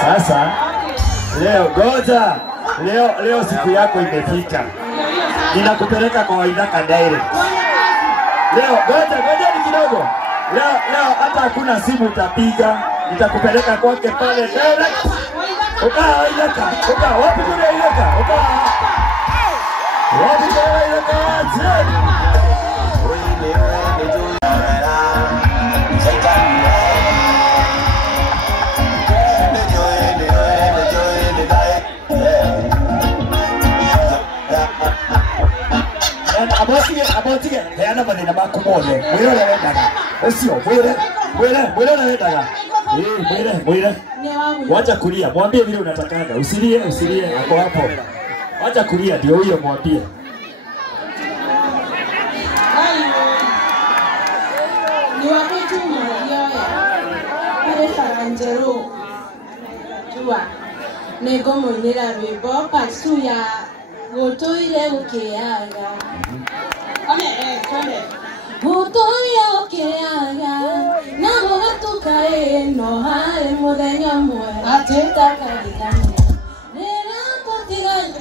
Sasa leo goja, leo siku yako imefika. Ninakupeleka kwa Waithaka direct. Leo goja ni kidogo. Leo hata hakuna simu utapiga, nitakupeleka kwake pale direct. Waithaka, wapi kuna Waithaka? Wapi kuna Waithaka? Abotige, heana maneno maku mothe. Mwire ũrĩa wendaga. Ũcio, mwire ũrĩa wendaga. Mwire. Wacha kulia, mwambie vile unatakaga. Usilie, ako hapo. Wacha kulia, ndio huyo mwambie. Ni wakati mmoja pale Faranjero. Jua. Nego mwenera rwimbo pasu ya Gutoire ukiaga. Kone. Gutoire ukiaga. Na hogatuka eno hare muthenya mwe. Atitaka ligani. Nera totigani.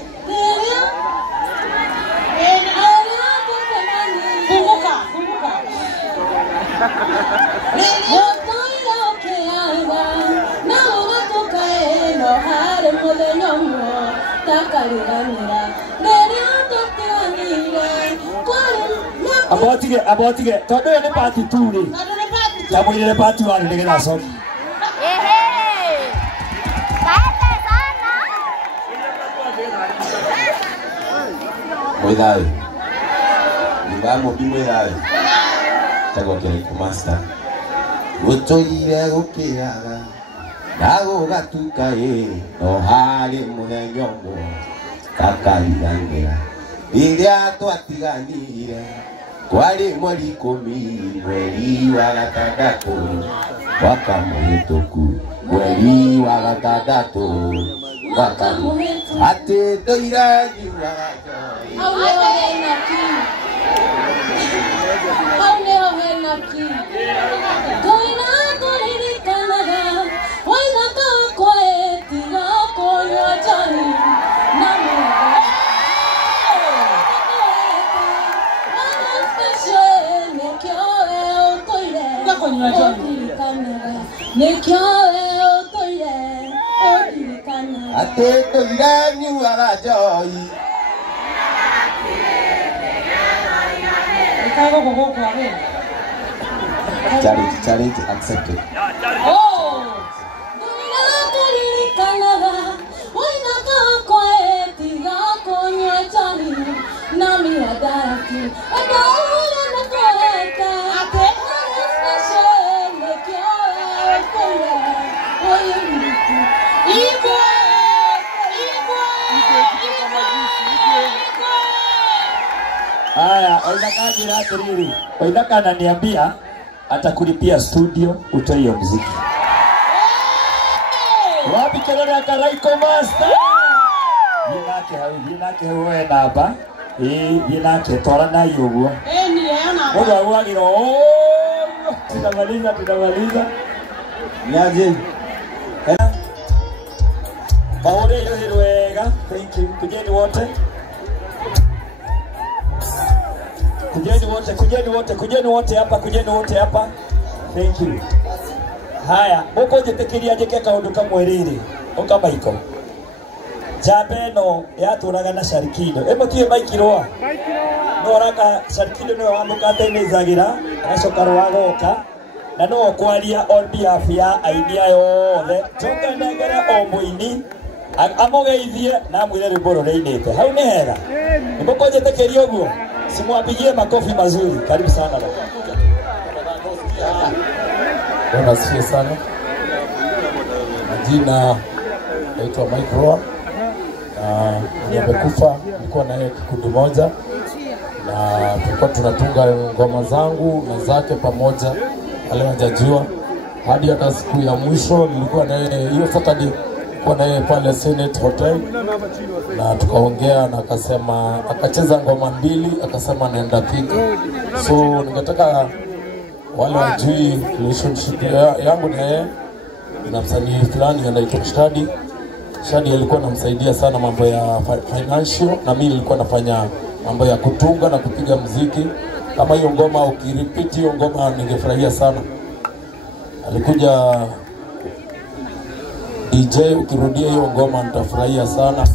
Kumbuka. Gutoire ukiaga. Na hogatuka eno hare muthenya mwe. Takaliganira. Abotige, todo ni party 2 ni. Tamu ile party 1 ndio na song. Mwidai. Ndamo bimwidai. Tago kile kumasta. Gutoire gukiaga. Nago gatuka no hali muhenyomo. Takaliganira. Iria twatiganire kwari mweri 10 mweri wa gatandatu mwaka muhituku mweri wa gatandatu mwaka ati ndoira nyuaga Ateto iranyu arajoi. Challenge accepted. Oh! Haya, Waithaka jira atiriri. Waithaka ananiambia atakulipia studio utoe hiyo muziki. Wapi kelele ya Karaiko Master? Yinake wewe namba. Yinake tora na yugo. Ni yana. Ngoja uagiro. Tunamaliza. Niaje? Baore yo hirwega. Thank you. Kujeni wote. Kujeni wote hapa. Thank you. Haya, uko jetekiria jeke kaundu kamweriri. Ukabaiko. Jabeno yaturaga na Sharkido. Tie Maikiroa. No raka Sharkido no wamukate nizagira, acokaro wagoka. Na no kwaria on behalf ya idea yothe. Toka ndagara omuini. Amugeithie na mwire rwimbo reinete. Hau ni hega. Uko jetekiria uguo. Simwapigie makofi mazuri. Karibu sana baba. Bwana asifiwe sana. Majina naitwa Mike Roa. Nimekufa, nilikuwa na kikundi moja na tulikuwa tunatunga ngoma zangu na zake pamoja. Ale hajajua hadi hata siku ya mwisho nilikuwa na hiyo Saturday tulikuwa na yeye pale Senate Hotel na tukaongea, na akasema akacheza ngoma mbili, akasema naenda Thika. So ningetaka wale wajui relationship yangu na yeye na msanii fulani anaitwa Shadi. Shadi alikuwa anamsaidia sana mambo ya financial, na mimi nilikuwa nafanya mambo ya kutunga na kupiga muziki. Kama hiyo ngoma ukirepeat hiyo ngoma ningefurahia sana. Alikuja DJ, ukirudia hiyo ngoma nitafurahia sana.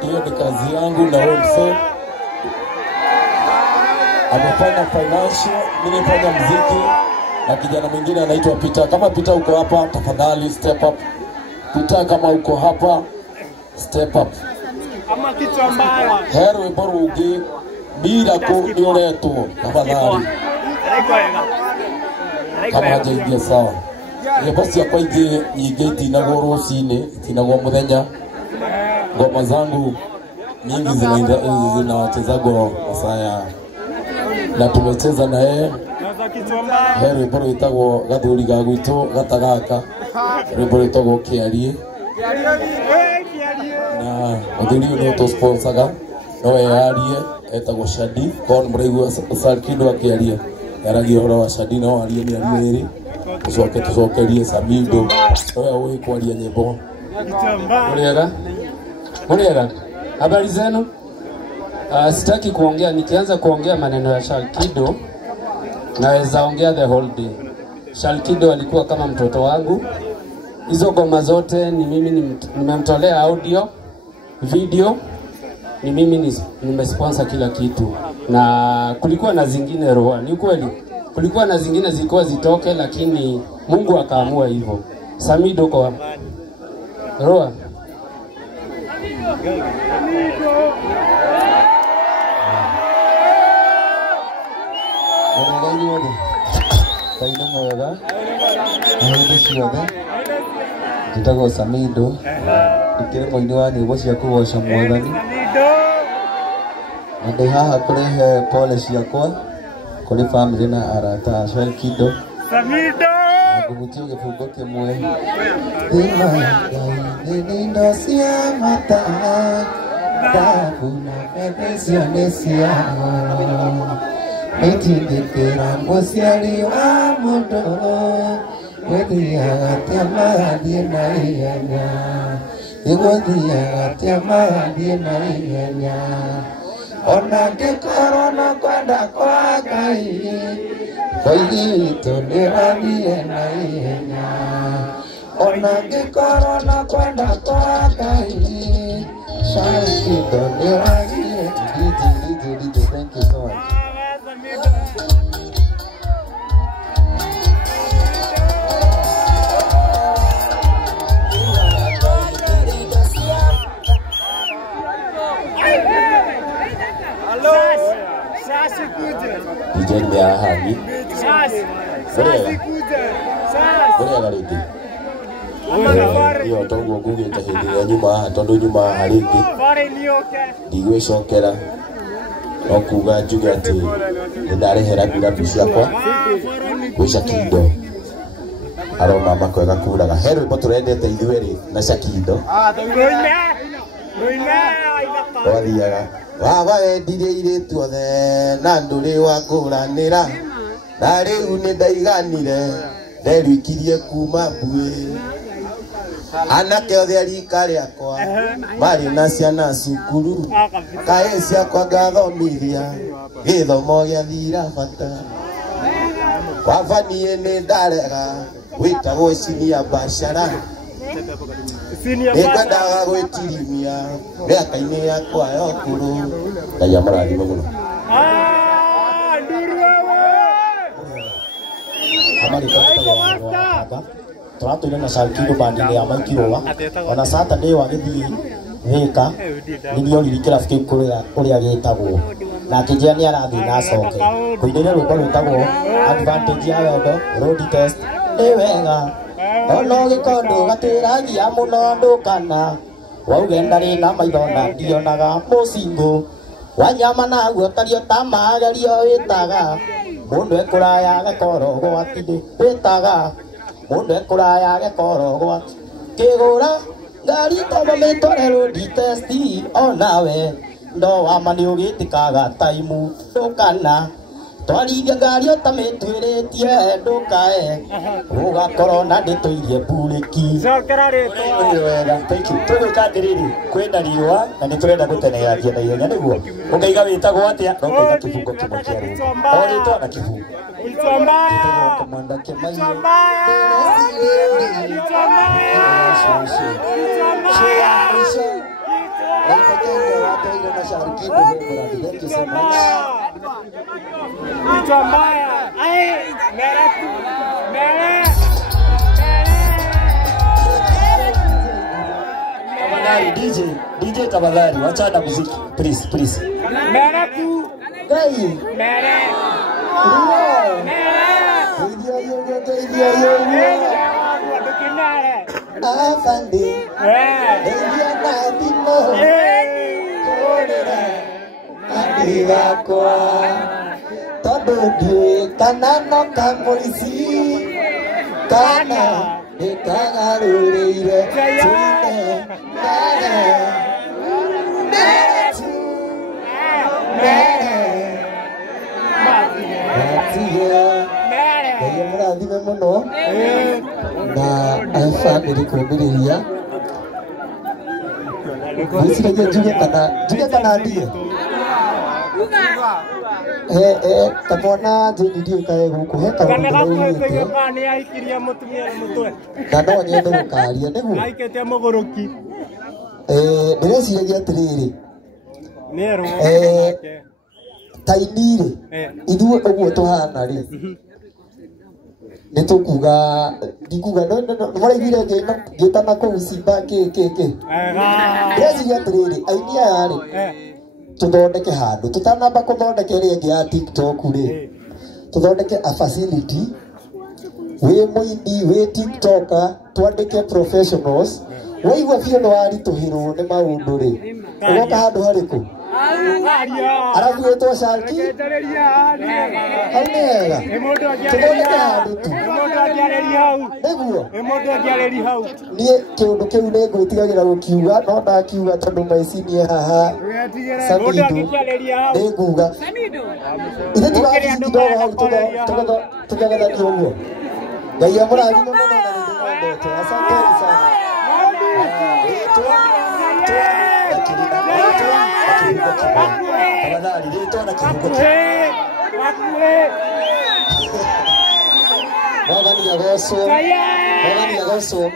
Hiyo ni kazi yangu na wemse. Amefanya financial, mimi nifanya muziki, na kijana mwingine anaitwa Peter. Kama Peter uko hapa, tafadhali step up. Peter kama uko hapa, step up. Ama kitu mbaya. Herwe borugi bila kunioleto, tafadhali. Kama hajaingia sawa. Ye basi ya kwa ije igeti na goro sine, tinagwa muthenya. Ngoma zangu nyingi zinachezagwa masaya. Na tumecheza na yeye. Herwe boro itagwo gathuri ga gwitu gatagaka. Rwimbo itagwo Kiarie. Na muthuri uyu to sponsaga no yarie etagwo Shadi. Kon muraigua Salkido Kiarie. Yaragia horo wa Shadi no arie ni arie. Tucokerie Samido. Oya wewe kwaria nyimbo. Muriega. Habari zenu? Sitaki kuongea, nikianza kuongea maneno ya Shalkido naweza ongea the whole day. Shalkido alikuwa kama mtoto wangu. Hizo ngoma zote ni mimi nimemtolea audio, video, ni mimi nimesponsor kila kitu. Na kulikuwa na zingine roa, ni kweli. Kulikuwa na zingine zilikuwa zitoke, lakini Mungu akaamua hivyo. Samido kwa roa. Kaina mwega. Ahidi ciothe. Njĩtagwo Samido. Ndikĩrĩ mũini wa nyĩmbo cia kũgoca Mwathani. Na ndĩ haha kũrehe pole ciakwa kũrĩ family na arata a Shalkido. Samido! Ngũmutia gĩbungo kĩmwe. Thima Ngai nĩ indo cia mata. Thahabu na betha icio nĩ cia goro. Nĩtindĩkĩra mũciari wa mũndũ. Gwĩthiaga atĩa magathiĩ na ihenya. Nĩgũthiaga atĩa magathiĩ na ihenya. Ona ngĩkorwo na kwenda kwa Ngai, Ngai witũ nĩrathiĩ na ihenya. Ona ngĩkorwo na kwenda kwa Ngai, Shalkido nĩrathiĩ. Thank you so much. Dijeni ya hami. Bore rĩngĩ. Iyo tongo ngugĩte hĩndĩ ya nyuma tondũ nyuma harĩngĩ. Ndigwĩcokera. No kuga njuge atĩ nĩndarehera birabu ciakwa gwĩ Shalkido. Aroma makwega kuraga. He rwĩmbo tũrendete ithuerĩ na Shalkido. Wathiaga Baba wendirie irĩtu othe na ndũrĩ wa kũranĩra. Na rĩu nĩndaiganire nderũikirie kuma mbuĩ. Anake othe a rika rĩakwa marĩ na ciana cukuru. Kaĩ ciakwa ngathomithia gĩthomo gĩathira bata. Baba niĩ nĩndarega gwĩtagwo cinia Bashara. Nĩkwendaga gwĩtirimia mĩaka-inĩ yakwa ya ũkũrũ. Ngai amũrathime mũno. Tũratũire na Shalkido bandi-inĩ ya Maikirũa. Ona Saturday wagĩthiĩ Thĩka nĩrĩo riri kĩrabu kĩu kũrĩa gĩtagwo. na kijani arathi na coke kuinira rwimbo rwitagwo advantage ya wendo road test ni wega ono gikondo gatiragia muno ndukana wauge ndari na maithona ndionaga mucingo wanyama naguo tario tamagerio witaga mundu ekuraya gakoro gwatinde witaga mundu ekuraya gakoro gwa kigura ngari tomo mitore road test onawe ndo amani ugitikaga taimu ndukana twarithia ngari utamitwiritie ndukae ugakorwo na ndituirie mburiki wega thank you tugwika ndiriri kwenda riua na niturenda gutenegeria na ihenya niguo ungaiga witagwo atia no kaiga kibungo kimwe kia riu orito na kibungo komanda Kimaio thank you so much. DJ tafadhali wachana muziki please gai afande ndia na bimo Kwa todo die kanano kamoisi kana ekagarurire tune Naya murathime muno na family kumiriria Nisiragia juge kana ndie kamona ndio kae guku he kaundu ni aikiria mutumia mutwe na no nyende gukaria niguo aikete mugoroki ndireciria atiriri nero tainire ithuĩ ũguo tũhana rĩ nĩtũkuga ndikuga nĩmaraiguire ngĩtana kũu Simba ndĩreciria atĩrĩrĩ aini aya rĩ tuthondeke handu tutanamba kuthondeke ringi ya TikTok ri tuthondeke a facility we muini we TikToker twandike professionals waigua biũ nĩ warituhirwo nĩ maũndũ ri ugoka handu hariku arabu wetwo Sharky hau nĩ hega tuthondeke handu tu nĩguo niĩ kĩũndũ kĩu nĩ ngwĩtigagĩra gũkiuga no ndakiuga tondũ maicinie haha Samido nĩ nguga ithe tigathiĩ ndogo hau tũgethanio ũguo Ngai amũrathime mũno na nĩndĩmwendete asanteni sana tafadhali rĩtwa na kĩbungo Mwathani agocwo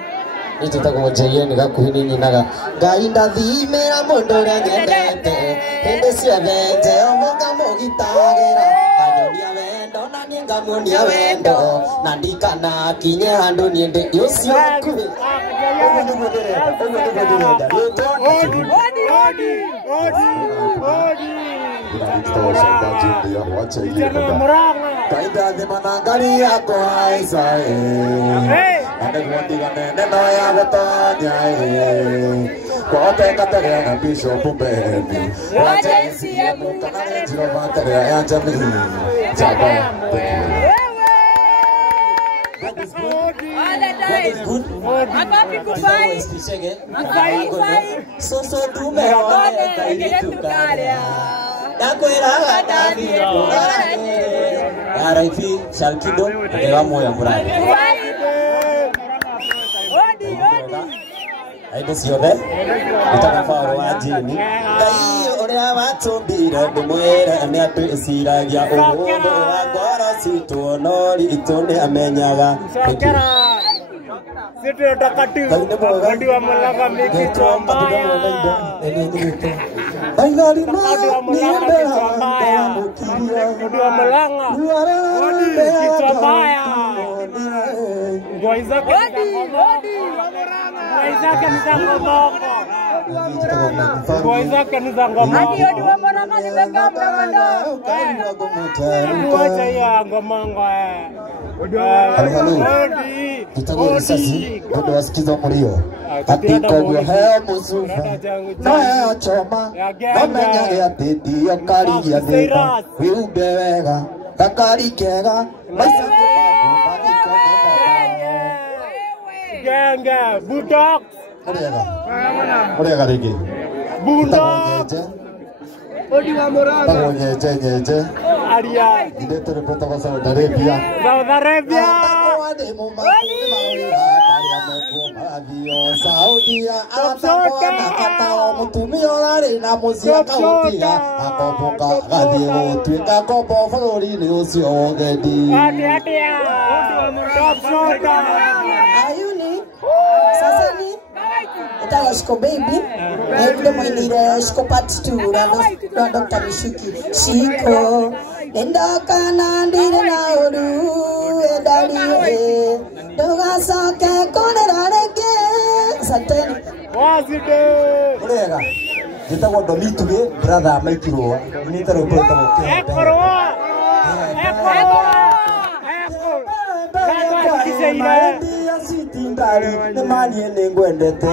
nĩtũtagwo JN gakuhĩ nĩ nyinaga Ngai ndathimĩra mũndũ ũrĩa nyendete hĩndĩ ciothe Jehova ngamũgitagĩra anyonia wendo na niĩ ngamuonia wendo na ndikanakinye handũ niĩ ndĩ ũcio hakuhĩ ũguo nĩguo ndĩrenda Kaida de manangari yako aisae ande kuandigane neno ya gutanya kote katerea na bishop mbeni wajensi ya mukana njiro materea ya jamii jaba God is good. So tumeona kaida Dakwera dadi Araifi Shalkido ewa moya murari Aide siode Itakafaro ajini Dai orea watumbira Dumwera ni atuisiragia Uhundo wagora situ onori Itone amenyaga Situ Kadi wa malanga miki tuambaya Baigari ma niende Kadi wa malanga Kitu ambaya Ngoizake nitangomoko Boyza kanisa ngoma. Ndio ndio mbona kani beka mbona. Acha ya ngoma ngwa. Kitagoro sasi ndo wasikiza mlio atiko gwa he musufa na choma amenya ya titi ya kari ya deka wiumbe wega kakari kega maisa Ganga budok murega rigi budok odi wa morana tagonyeje aria ndetore pota kwa Saudi Arabia Saudia atakuona kata mutumia urari na mucia kautiga akomboka gathie gutwika kombo bururi-ini ucio wogendi Ayuni sasa ni itaga Shiko Baby ndio mwenire Shiko Part 2 na Dr. Mishiki Shiko enda kana ndire na uru edali tugasoke kunerarege sateni wazide urega gitagwo Domituge brother Maikirwa ni taro pota muke ekorwa sitindari ni mani ni ngwendete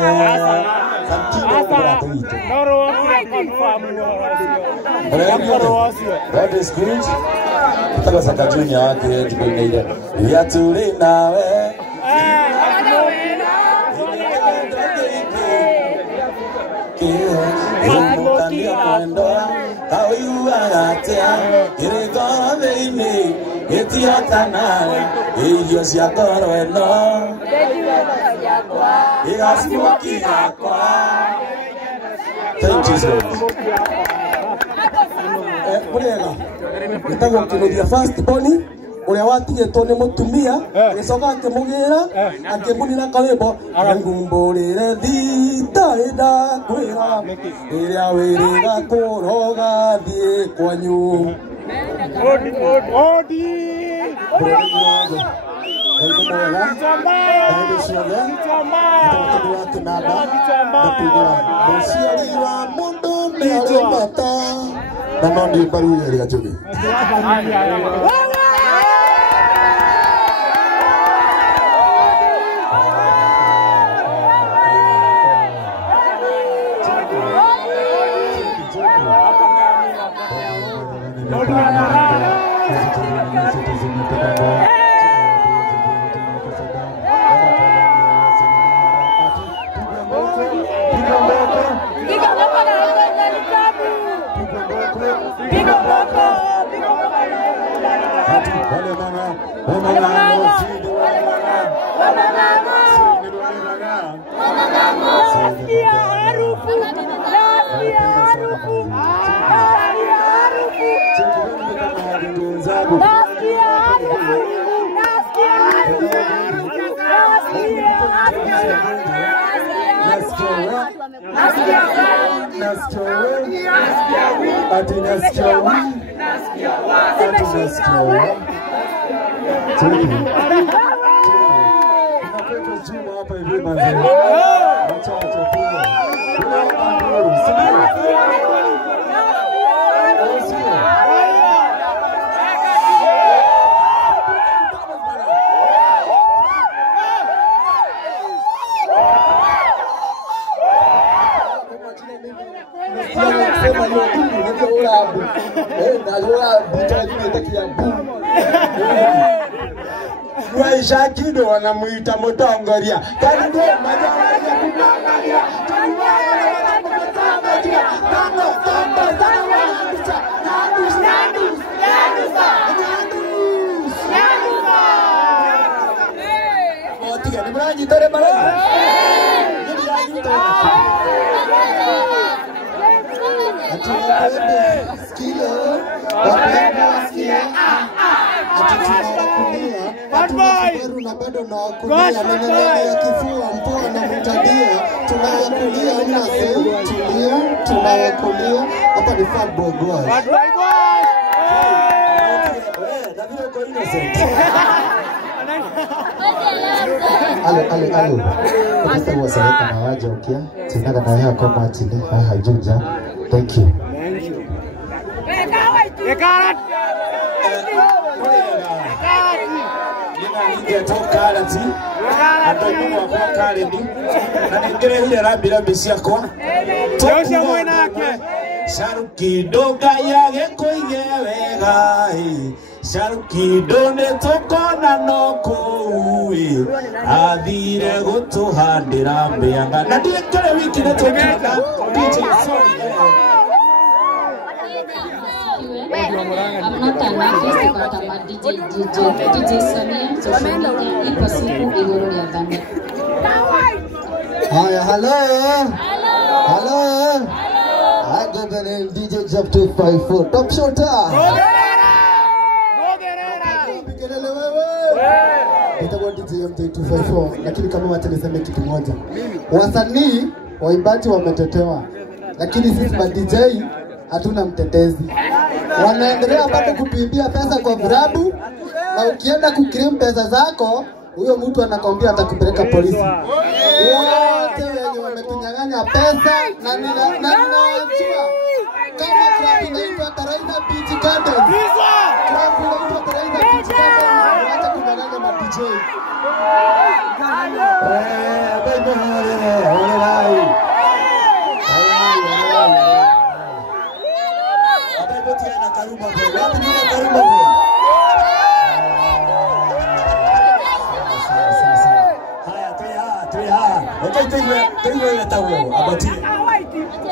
God is good. Kutaka saka junior wake tukuingia ya tuli nawe Ndio kwenda kauyuatia kiriko veini etiotana iyo cia ngoro eno igacimoki yakwa. Thank you so much. Murega gitagwo kinuthia first born uria watigitwo ni mutumia agicoka akimugira akimunira kawimbo ngumburire thita ida kwira iria wiriga kuroga thie kwanyu odi Shakido wanamuita Mutongoria. Na bado na wakulia menenene ya kifua mpua na mtadia tunawakulia mnase tulia tunawakulia hapa ni Fat Boy Boy na vile uko innocent Alo. Ukita uwasalika na waja ukia. Tinaga na hea koma chini. Hajuja. Thank you. Ningetoka alati ataimu wa kwa Kareni na ningere hile rambi ciakwa tosha mwena yake Sharukido gaya gekoige wega Sharukido ne tokona no kuwi athire gutuhandira mbeanga na ndikere wiki ne tokina DJ sorry I'm not an artist, but I'm a DJ Samia, social media, ipo siku igoro ya dhambi. Hi, hello. I got the name DJ Jump 254, top shooter. Nitakuwa DJ Jump 254, lakini kama wacha niseme kitu moja. Wasanii, waimbaji wametetewa, lakini sisi ma DJ hatuna mtetezi. Wanaendelea bado kutuibia pesa kwa virabu, na ukienda kukrim pesa zako, huyo mtu anakwambia atakupeleka polisi. Wote wenye wametunyang'anya pesa na ninawajua. Kama club inaitwa Taraina Beach Gardens. Club inaitwa Taraina Beach Gardens. Wacha kunyang'anya ma DJ.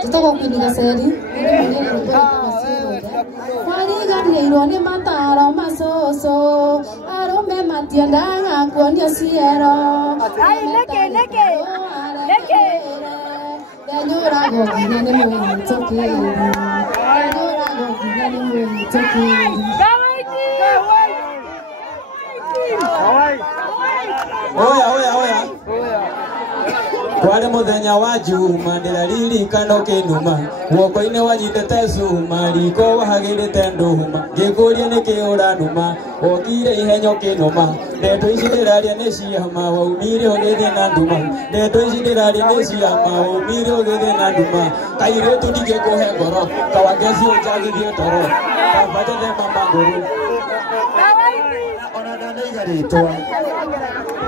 Tutako kuingia seri, ndio mwenyewe ndio Wariganirwo ni mataro masoso arome matiendaga kuonia ciero leke Nyurago nginya ni mwĩtũkĩri Nyurago nginya ni mwĩtũkĩri Oya Kwale muthenya wa juma ndĩraririkana kinuma guoko-inĩ wanyitĩte cuma riko wahagĩrĩte ndũma ngĩkũria nĩkĩ ũranuma wokire ihenyo kĩnũma ndeto ici ndĩraria nĩ ciama waumire ũgĩthiĩ na nduma ndeto ici ndĩraria nĩ ciama waumire ũgĩthiĩ na nduma kairĩtu ndingĩkũhe ngoro kawangeci ũnjagithie toro kambatete mamangũrũ ona ndanaigarĩtwa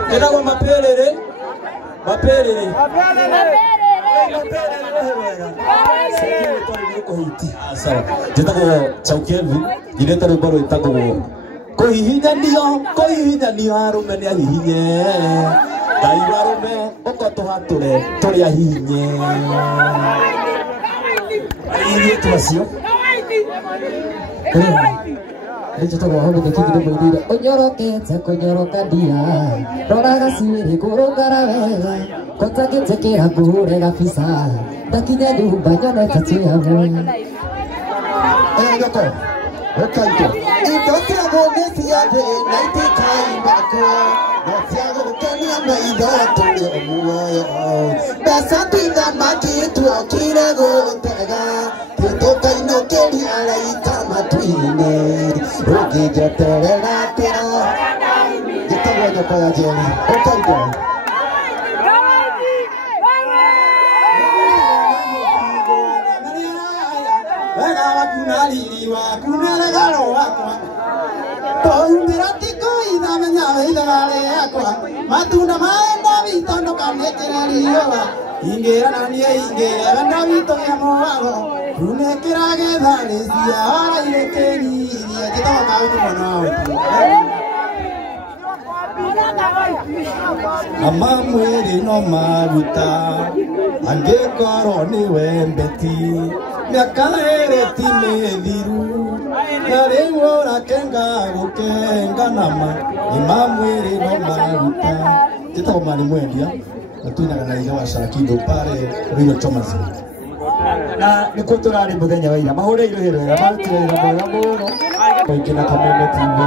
kĩragwo mapĩrĩrĩ Sawa. Jitako chaukevi ileta rubaro itako kohihinyanio arume ni ahihinye Ngai warume okoto hature turi ahihinye Ahihinye tuacio Nĩtũtagwo hau gũthĩkithia mũirĩra ũnyorokete kũnyoroka ndia roraga ciĩrĩ kũrũngara wega kotagĩtekĩra ngũhũre gabica ndakinya nyũmba nyonete twĩhamwe Nyoko ũkaitũ indo cia mũndũ ciothe na itikaimako na cia gũkenia maitho tũrĩ muoyo mbeca twĩthamaki tuokire gũtega tũkainũkĩria araika matu-inĩ ũngĩnjeterera atĩra njĩtagwo Nyoko ya Njeri ũkaitũ wega wakuna riri waku nĩ regalo wakwa tũhumbĩra tikoitha menya wĩithaga rĩakwa matunda maenda witũ ndũkanĩkĩre riũa ingĩra na niĩ ingĩre wenda witũ gĩa mũwago kunĩkĩra gĩthanĩ cia waraire kĩririe njĩtagwo Kaũndũ mwana wa Wetũ Ama mwĩrĩ no maruta angĩkorwo nĩwe mbeti mĩaka ĩrĩ ti mĩthiru na rĩu ũrakenga gũkenga nama nĩma mwĩrĩ no maruta njĩtagwo Mani Mwendia na tuinaga na ithe wa Sharakido pale Rino Thomas na nĩkuo tũrarĩ mũthenya wa ira mahũre irohero wega marutire wĩra mwega mũno kaingĩ na Kameme TV.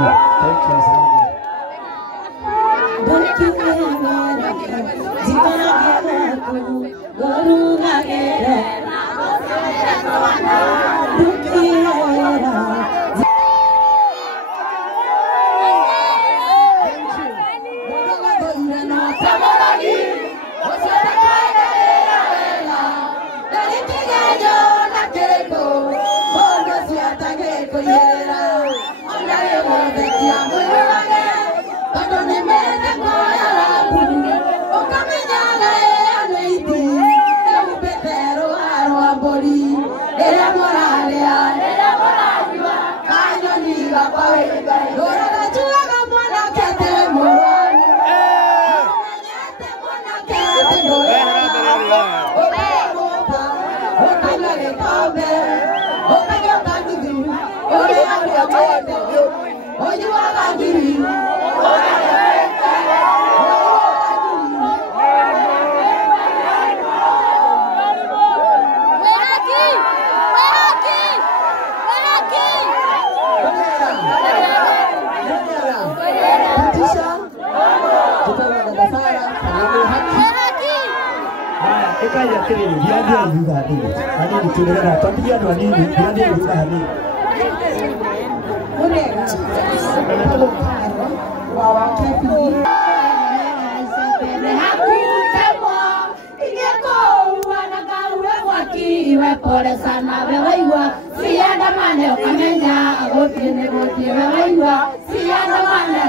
Thank you so much. kuiyera ona yewo betia mwirage bado nimene moya waku ukamenyaga eneiti eubetero arwa mbori rĩrĩa mũrarĩa kanyoni gakwa ndũraga njugaga mwanake atĩ wĩ mũrwaru ũmenyete mwanake atĩ ndũrĩaga ũkagũka ũkanyua gĩkombe ũkagĩoka nuthu ũrĩagwo mũndũ ũnyuaga ngiri Kaya kiri dia juga ni. Ani itu dengan apa dia tu ani dia juga ni. Mulai. Bawa kepi. Pole sana wewe sianda mane ukamenya agotine gotie wewe sianda mane